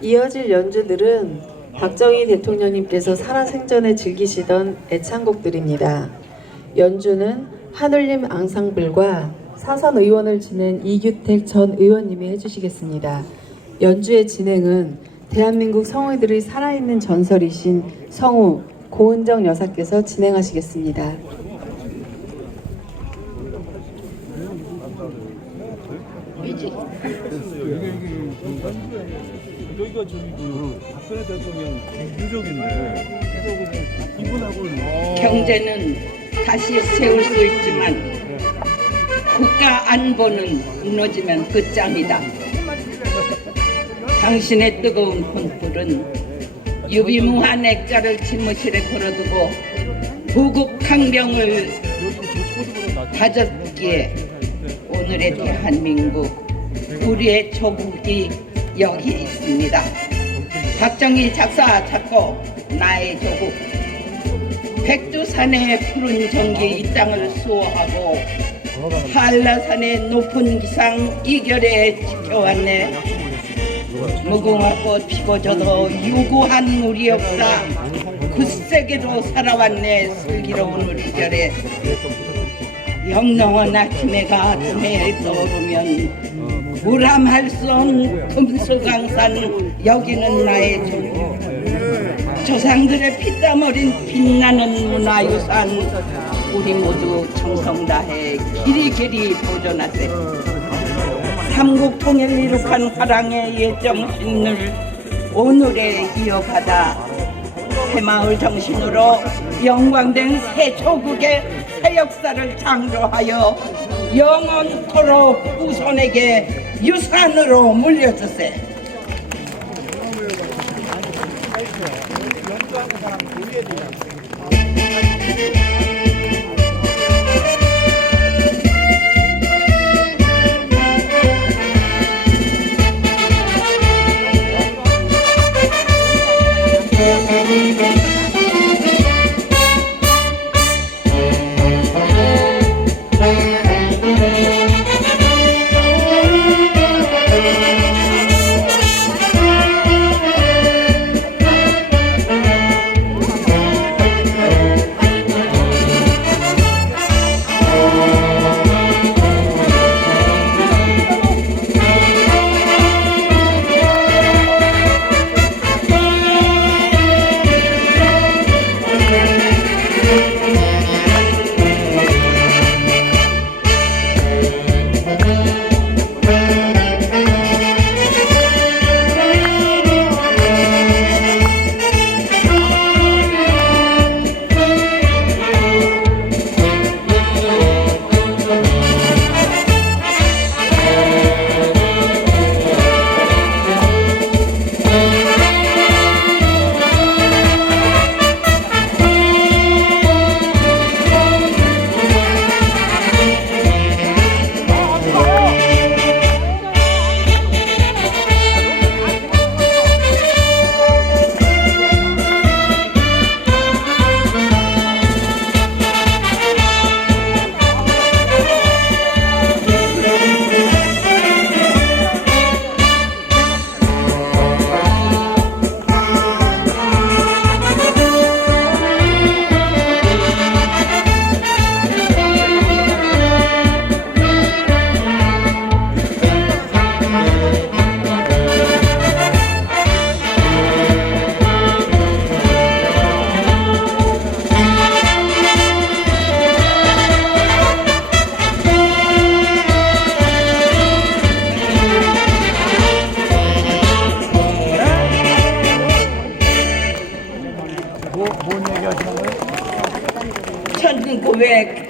이어질 연주들은 박정희 대통령님께서 살아생전에 즐기시던 애창곡들입니다. 연주는 한울림 앙상블과 사선 의원을 지낸 이규택 전 의원님이 해주시겠습니다. 연주의 진행은 대한민국 성우들의 살아있는 전설이신 성우 고은정 여사께서 진행하시겠습니다. 여기가 저기 박근혜 대통령 유족인데 이분하고 경제는 다시 세울 수 있지만 국가 안보는 무너지면 끝장이다. 당신의 뜨거운 혼불은 유비무한 액자를 집무실에 걸어두고 부국 강병을 다졌기에 오늘의 대한민국 우리의 조국이 여기 있습니다. 박정희 작사 작곡 나의 조국 백두산의 푸른 정기 이 땅을 수호하고 한라산의 높은 기상 이결에 지켜왔네. 무궁화꽃 피고져도 유구한 우리 역사 굳세게로 살아왔네. 슬기로운 우리 절에 영롱한 아침해가 동해에 떠오르면 무람할 수 없는 금수강산 여기는 나의 조국. 조상들의 피땀 어린 빛나는 문화유산 우리 모두 정성 다해 길이길이 보존하세. 삼국 통일을 이룩한 화랑의 옛 정신을 오늘에 이어받아 새마을 정신으로 영광된 새 조국의 새 역사를 창조하여 영원토록 후손에게 유산으로 물려주세. 뭔 얘기 하시는 거예요?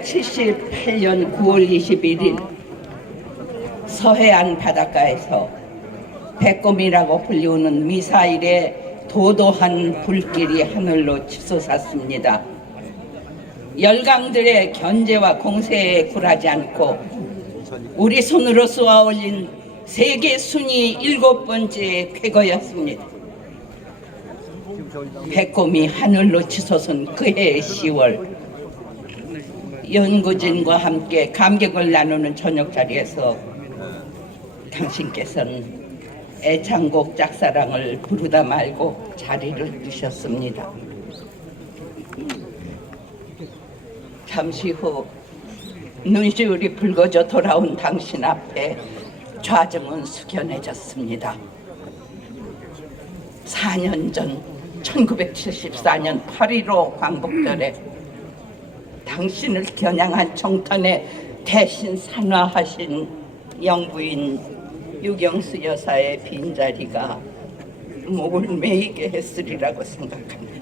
1978년 9월 21일 서해안 바닷가에서 백곰이라고 불리우는 미사일의 도도한 불길이 하늘로 치솟았습니다. 열강들의 견제와 공세에 굴하지 않고 우리 손으로 쏘아 올린 세계 순위 7번째 쾌거였습니다. 백곰이 하늘로 치솟은 그해 10월 연구진과 함께 감격을 나누는 저녁 자리에서 당신께서는 애창곡 짝사랑을 부르다 말고 자리를 뜨셨습니다. 잠시 후 눈시울이 붉어져 돌아온 당신 앞에 좌정은 숙연해졌습니다. 4년 전 1974년 8.15 광복절에 당신을 겨냥한 총탄에 대신 산화하신 영부인 유경수 여사의 빈자리가 목을 메이게 했으리라고 생각합니다.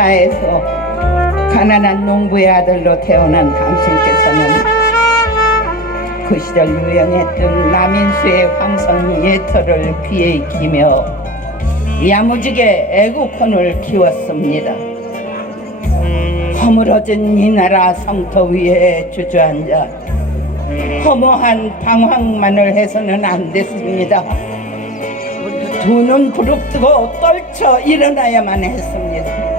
나라에서 가난한 농부의 아들로 태어난 당신께서는 그 시절 유행했던 남인수의 황성 예터를 귀에 익히며 야무지게 애국혼을 키웠습니다. 허물어진 이 나라 성터 위에 주저앉아 허무한 방황만을 해서는 안 됐습니다. 두 눈 부릅뜨고 떨쳐 일어나야만 했습니다.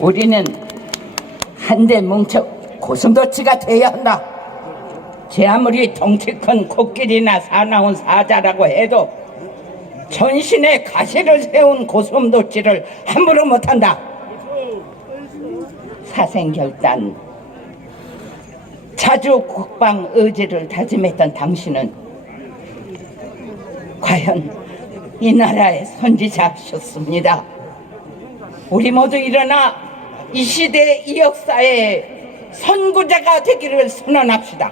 우리는 한데 뭉쳐 고슴도치가 되어야 한다. 제 아무리 덩치 큰 코끼리나 사나운 사자라고 해도 전신에 가시를 세운 고슴도치를 함부로 못한다. 사생결단 자주 국방 의지를 다짐했던 당신은 과연 이 나라의 선지자셨습니다. 우리 모두 일어나 이 시대 이 역사의 선구자가 되기를 선언합시다.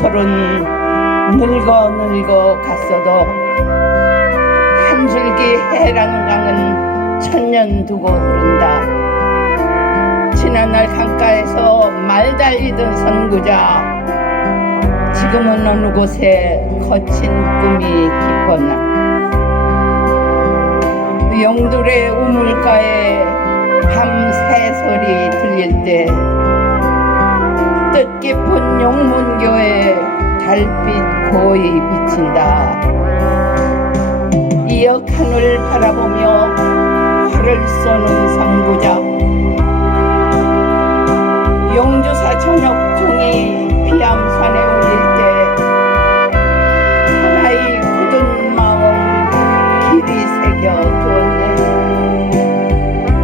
서른 늙어 갔어도 한 줄기 해라는 강은 천년 두고 흐른다. 지난날 강가에서 말 달리던 선구자, 지금은 어느 곳에 거친 꿈이 깊었나. 영돌의 우물가에 밤 새소리 들릴 때 뜻깊은 용문교에 달빛 고이 비친다. 이역 하늘 바라보며 활을 쏘는 선구자, 용주사 저녁종이 비암산에 울릴 때 하나의 굳은 마음 길이 새겨 두었네.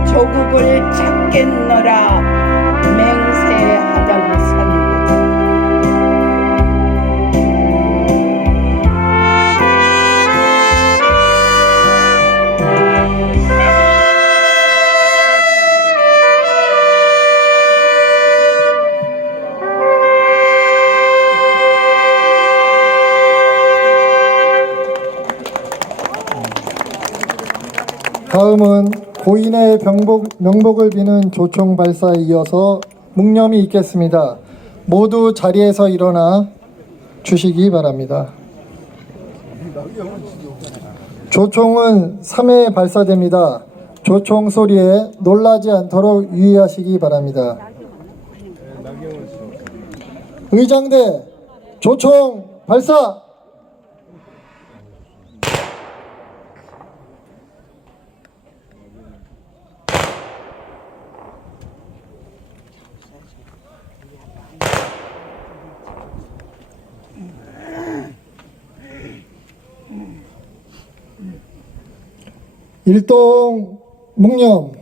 조국을 찾겠노라 맹세하던 선구자. 다음은 고인의 명복을 비는 조총 발사에 이어서 묵념이 있겠습니다. 모두 자리에서 일어나 주시기 바랍니다. 조총은 3회 발사됩니다. 조총 소리에 놀라지 않도록 유의하시기 바랍니다. 의장대 조총 발사! 일동 묵념.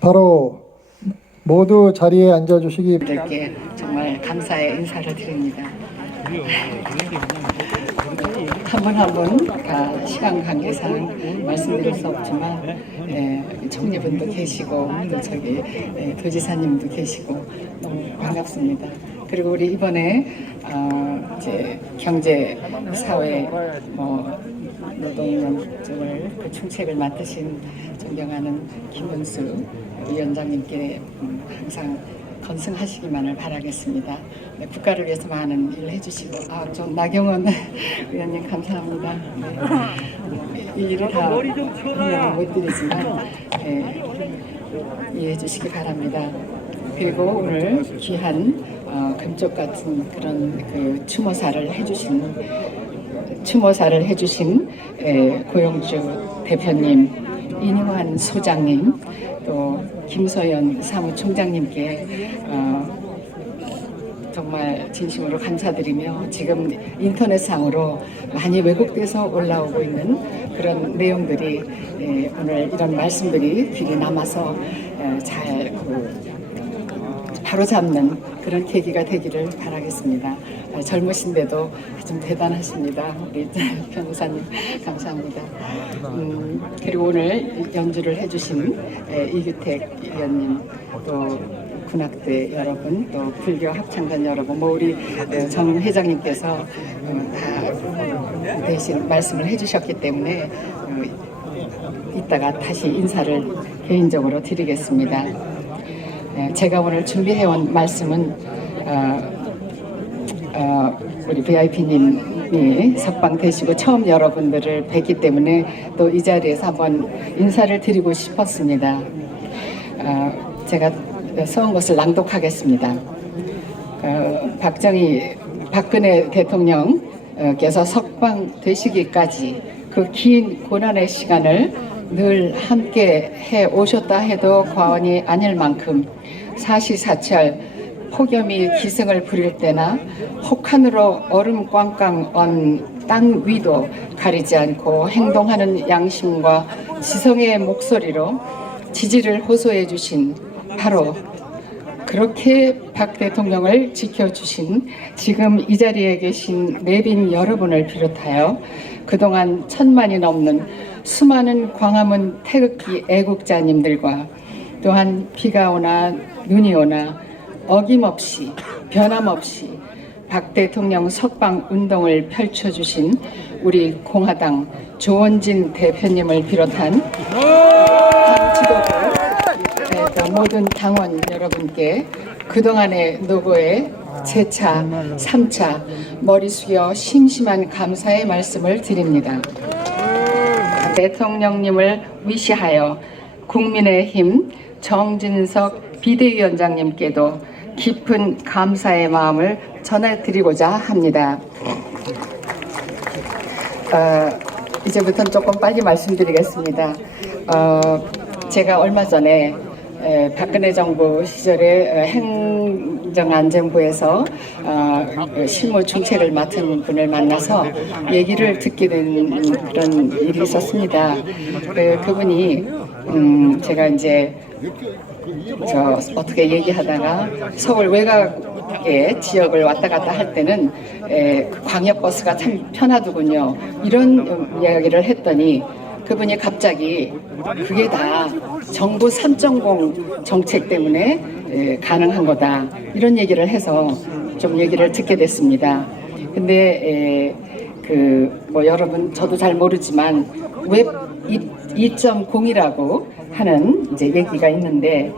바로 모두 자리에 앉아주시기 바랍니다. 분들께 정말 감사의 인사를 드립니다. 한 분 한 분 시간 관계상 말씀드릴 수 없지만 총리분도 계시고 또 저기 도지사님도 계시고 너무 반갑습니다. 그리고 우리 이번에 이제 경제 사회 노동운동을 그 충책을 맡으신 존경하는 김은수 위원장님께 항상 건승하시기만을 바라겠습니다. 네, 국가를 위해서 많은 일을 해주시고 좀 나경원 의원님 감사합니다. 네, 이 일을 다 못 드리지만 이해해 주시기 바랍니다. 그리고 오늘 귀한 금쪽 같은 그런 그 추모사를 해주신 고용주 대표님, 이능환 소장님, 또 김소연 사무총장님께 정말 진심으로 감사드리며 지금 인터넷상으로 많이 왜곡돼서 올라오고 있는 그런 내용들이 오늘 이런 말씀들이 귀에 남아서 잘 바로잡는 그런 계기가 되기를 바라겠습니다. 젊으신데도 좀 대단하십니다. 우리 변호사님 감사합니다. 그리고 오늘 연주를 해주신 이규택 의원님, 또 군악대 여러분, 또 불교 합창단 여러분, 우리 정 회장님께서 다 대신 말씀을 해주셨기 때문에 이따가 다시 인사를 개인적으로 드리겠습니다. 제가 오늘 준비해온 말씀은 우리 VIP님이 석방 되시고 처음 여러분들을 뵙기 때문에 또 이 자리에서 한번 인사를 드리고 싶었습니다. 제가 써온 것을 낭독하겠습니다. 박근혜 대통령께서 석방 되시기까지 그 긴 고난의 시간을 늘 함께 해 오셨다 해도 과언이 아닐 만큼 사시사철 폭염이 기승을 부릴 때나 혹한으로 얼음 꽝꽝 언 땅 위도 가리지 않고 행동하는 양심과 지성의 목소리로 지지를 호소해 주신 바로 그렇게 박 대통령을 지켜주신 지금 이 자리에 계신 내빈 여러분을 비롯하여 그동안 1000만이 넘는 수많은 광화문 태극기 애국자님들과 또한 비가 오나 눈이 오나 어김없이 변함없이 박 대통령 석방 운동을 펼쳐주신 우리 공화당 조원진 대표님을 비롯한 당 지도부 또 모든 당원 여러분께 그동안의 노고에 재차 3차 머리 숙여 심심한 감사의 말씀을 드립니다. 대통령님을 위시하여 국민의힘 정진석 비대위원장님께도 깊은 감사의 마음을 전해드리고자 합니다. 이제부터는 조금 빨리 말씀드리겠습니다. 제가 얼마 전에 박근혜 정부 시절에 행정안전부에서 실무 중책을 맡은 분을 만나서 얘기를 듣게 된 그런 일이 있었습니다. 그분이 제가 이제 어떻게 얘기하다가 서울 외곽의 지역을 왔다 갔다 할 때는 그 광역버스가 참 편하더군요. 이런 이야기를 했더니 그분이 갑자기 그게 다 정부 3.0 정책 때문에 가능한 거다 이런 얘기를 해서 좀 얘기를 듣게 됐습니다. 근데 뭐 여러분 저도 잘 모르지만 웹 2.0이라고 하는 이제 얘기가 있는데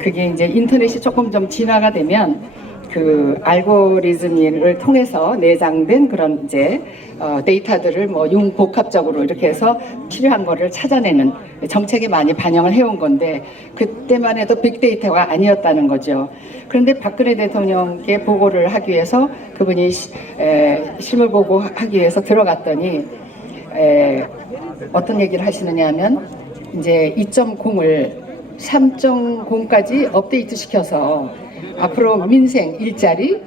그게 이제 인터넷이 조금 좀 진화가 되면 그 알고리즘을 통해서 내장된 그런 이제 데이터들을 뭐 융복합적으로 이렇게 해서 필요한 거를 찾아내는 정책에 많이 반영을 해온 건데 그때만 해도 빅데이터가 아니었다는 거죠. 그런데 박근혜 대통령께 보고를 하기 위해서 그분이 실무 보고하기 위해서 들어갔더니 어떤 얘기를 하시느냐 하면 이제 2.0을 3.0까지 업데이트 시켜서 앞으로 민생, 일자리,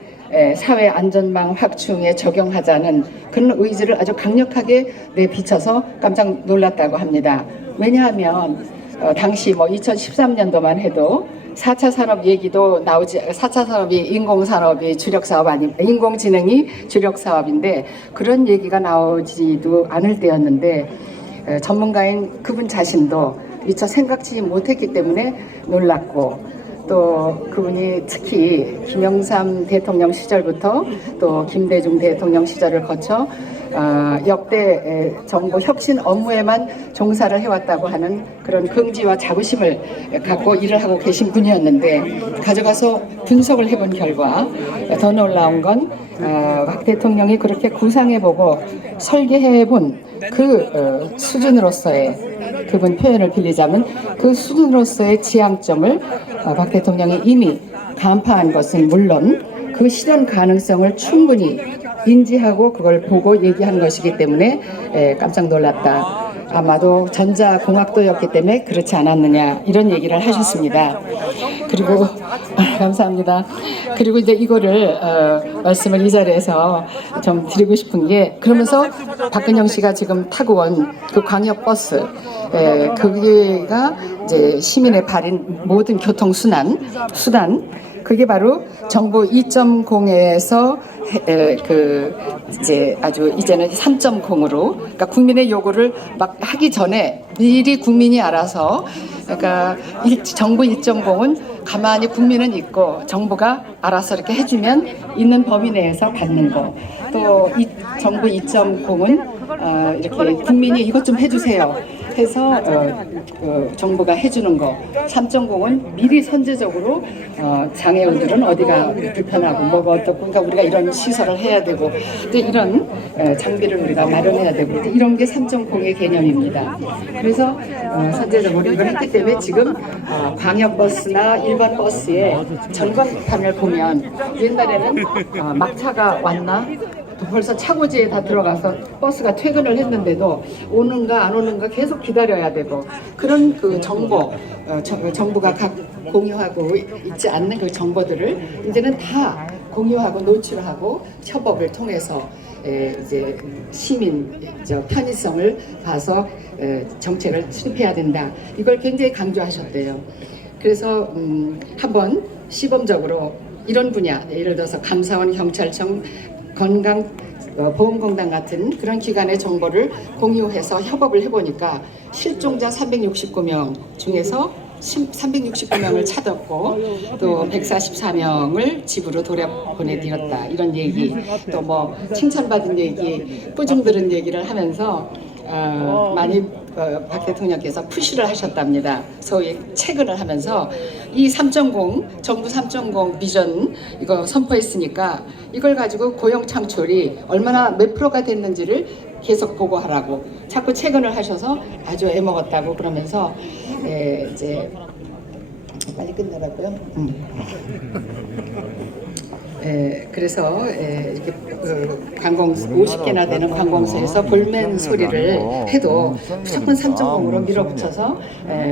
사회 안전망 확충에 적용하자는 그런 의지를 아주 강력하게 내비쳐서 깜짝 놀랐다고 합니다. 왜냐하면 당시 뭐 2013년도만 해도 4차 산업 얘기도 나오지 4차 산업이 인공산업이 주력 사업 아닙니까? 인공지능이 주력 사업인데 그런 얘기가 나오지도 않을 때였는데 전문가인 그분 자신도 미처 생각지 못했기 때문에 놀랐고 또 그분이 특히 김영삼 대통령 시절부터 또 김대중 대통령 시절을 거쳐 역대 정부 혁신 업무에만 종사를 해왔다고 하는 그런 긍지와 자부심을 갖고 일을 하고 계신 분이었는데 가져가서 분석을 해본 결과 더 놀라운 건 박 대통령이 그렇게 구상해보고 설계해본 그 수준으로서의 그분 표현을 빌리자면 그 수준으로서의 지향점을 박 대통령이 이미 간파한 것은 물론 그 실현 가능성을 충분히 인지하고 그걸 보고 얘기한 것이기 때문에 깜짝 놀랐다. 아마도 전자공학도였기 때문에 그렇지 않았느냐 이런 얘기를 하셨습니다. 그리고 감사합니다. 그리고 이제 이거를 말씀을 이 자리에서 좀 드리고 싶은 게 그러면서 박근영 씨가 지금 타고 온 그 광역버스 그게가 이제 시민의 발인 모든 교통수단 그게 바로 정부 2.0에서 그 이제 아주 이제는 3.0으로 그러니까 국민의 요구를 막 하기 전에 미리 국민이 알아서 그러니까 정부 1.0은 가만히 국민은 있고 정부가 알아서 이렇게 해주면 있는 범위 내에서 받는 거. 또 정부 2.0은 이렇게 국민이 이것 좀 해주세요 해서 정부가 해주는 거. 3.0은 미리 선제적으로 장애우들은 어디가 불편하고 뭐가 어떻고 그러니까 우리가 이런 시설을 해야 되고 또 이런 장비를 우리가 마련해야 되고 이런 게 3.0의 개념입니다. 그래서 선제적으로 이걸 했기 때문에 지금 광역버스나 일반 버스의 전광판을 보면 옛날에는 막차가 왔나 벌써 차고지에 다 들어가서 버스가 퇴근을 했는데도 오는가 안 오는가 계속 기다려야 되고 그런 그 정보 정부가 각 공유하고 있지 않는 그 정보들을 이제는 다 공유하고 노출하고 협업을 통해서 이제 시민 편의성을 봐서 정책을 수립해야 된다. 이걸 굉장히 강조하셨대요. 그래서 한번 시범적으로 이런 분야 예를 들어서 감사원, 경찰청, 건강보험공단 같은 그런 기관의 정보를 공유해서 협업을 해보니까 실종자 369명 중에서 369명을 찾았고 또 144명을 집으로 돌려보내드렸다 이런 얘기 또 뭐 칭찬받은 얘기 뿌중 들은 얘기를 하면서 많이 박 대통령께서 푸시를 하셨답니다. 소위 체근을 하면서 이 3.0 정부 3.0 비전 이거 선포했으니까 이걸 가지고 고용 창출이 얼마나 몇 프로가 됐는지를 계속 보고하라고 자꾸 체근을 하셔서 아주 애먹었다고 그러면서 이제 빨리 끝내라고요. 그래서 이렇게 관공 50개나 되는 관공서에서 볼멘 소리를 해도 무조건 3.0으로 밀어붙여서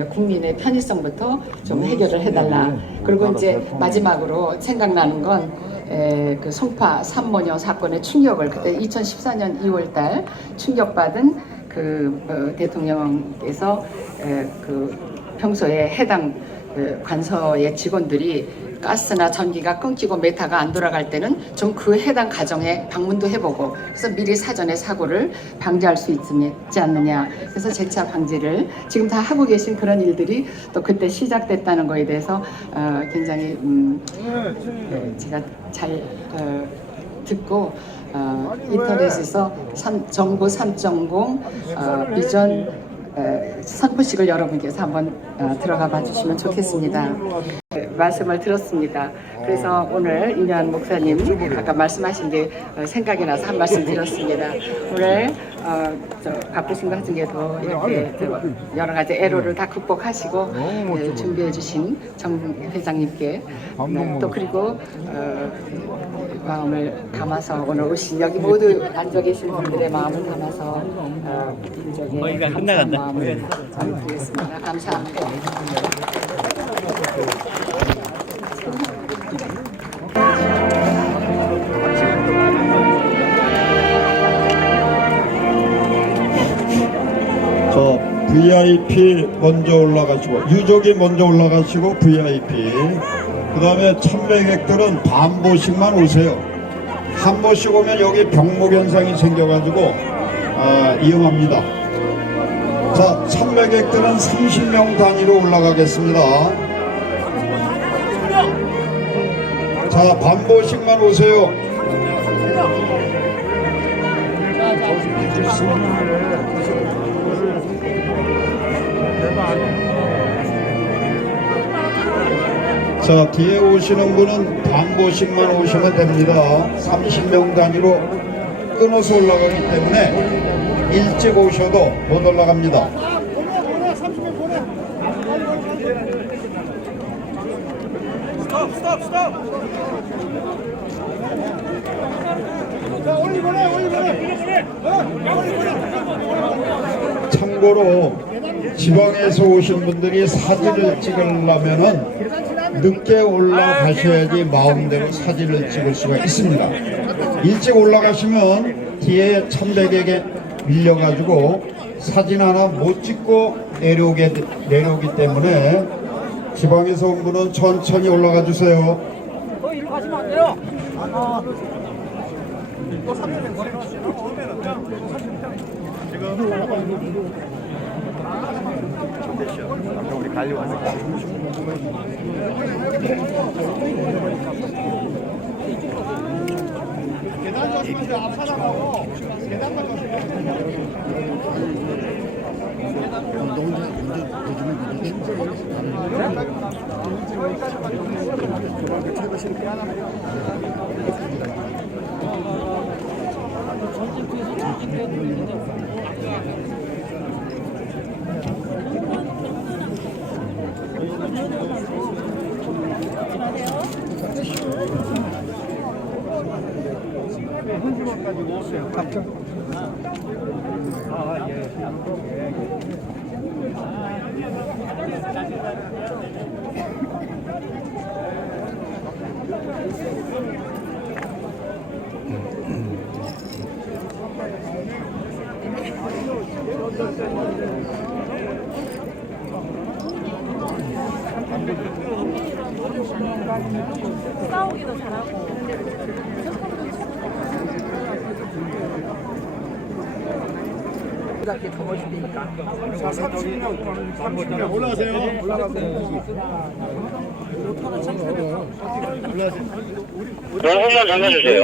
국민의 편의성부터 좀 해결을 해달라. 그리고 이제 마지막으로 생각나는 건 그 송파 삼모녀 사건의 충격을 그때 2014년 2월달 충격받은 그 대통령께서 그 평소에 해당 관서의 직원들이 가스나 전기가 끊기고 메타가 안 돌아갈 때는 좀 그 해당 가정에 방문도 해보고 그래서 미리 사전에 사고를 방지할 수 있지 않느냐. 그래서 재차 방지를 지금 다 하고 계신 그런 일들이 또 그때 시작됐다는 거에 대해서 굉장히 제가 잘 듣고 인터넷에서 정부 3.0 비전 선포식을 여러분께서 한번 들어가 봐 주시면 좋겠습니다. 말씀을 들었습니다. 그래서 오늘 임현 목사님 아까 말씀하신 게 생각이 나서 한 말씀 드렸습니다. 오늘 바쁘신 것 중에도 이렇게 여러 가지 애로를 다 극복하시고 준비해 주신 정 회장님께 또 그리고 마음을 담아서 오늘 오신 여기 모두 앉아 계신 분들의 마음을 담아서 감사한 마음을 드리겠습니다. 감사합니다. VIP 먼저 올라가시고 유족이 먼저 올라가시고 VIP 그 다음에 참배객들은 반보씩만 오세요. 한 보씩 오면 여기 병목 현상이 생겨가지고 위험합니다. 자, 참배객들은 30명 단위로 올라가겠습니다. 자, 반보씩만 오세요. 자, 뒤에 오시는 분은 반보씩만 오시면 됩니다. 30명 단위로 끊어서 올라가기 때문에 일찍 오셔도 못 올라갑니다. 참고로 지방에서 오신 분들이 사진을 찍으려면은 늦게 올라가셔야지 마음대로 사진을 찍을 수가 있습니다. 일찍 올라가시면 뒤에 참배객에 밀려가지고 사진 하나 못 찍고 내려오기 때문에 지방에서 온 분은 천천히 올라가 주세요. 일로 가시면 안 돼요. 우리 관리 와서 계단 가시면 앞 하나가고 계단 싸우기도 잘하고. 올라가세요. 영혼만 잠가주세요.